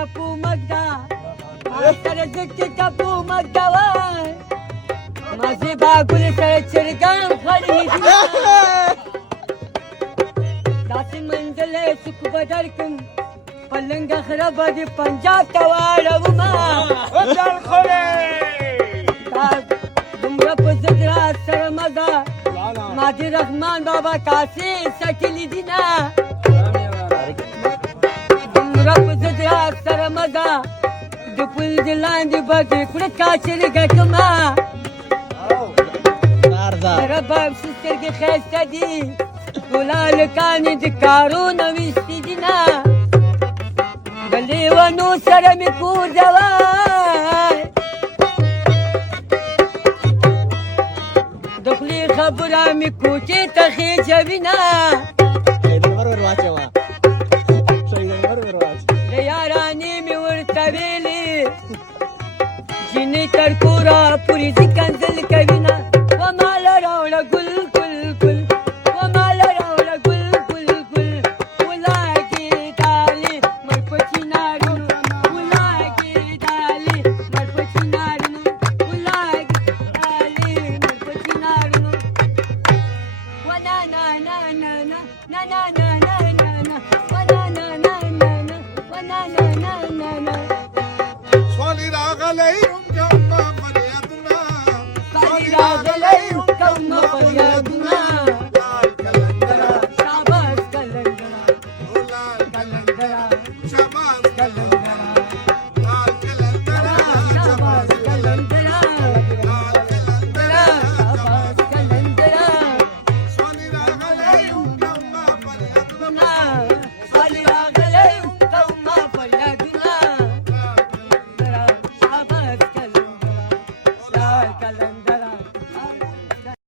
ټپو مګدا سره زکه ټپو مګدا وای مازی باګل سره چرګان خړې داسې منځله څوک بدر کوم پلنګ خراب دي پنجاب ته واړوما وځل خورې دومره په زړه سره مزه مادي رحمان بابا کاسي سکلی دینا دومره په زړه سره مزه د پل د لاندې بګې کړه کاچرې ګټما رب سترګې ښایسته دي ګلال کانې د کارونه ویستې دي نه د لیونو سره مې کور دوای د خولې خبره مې کوټې ته خېجوي نه د یارانې مې ورته ویلې جینۍ تر کوره پورې دې کنځل کوي نه و ماله راوړه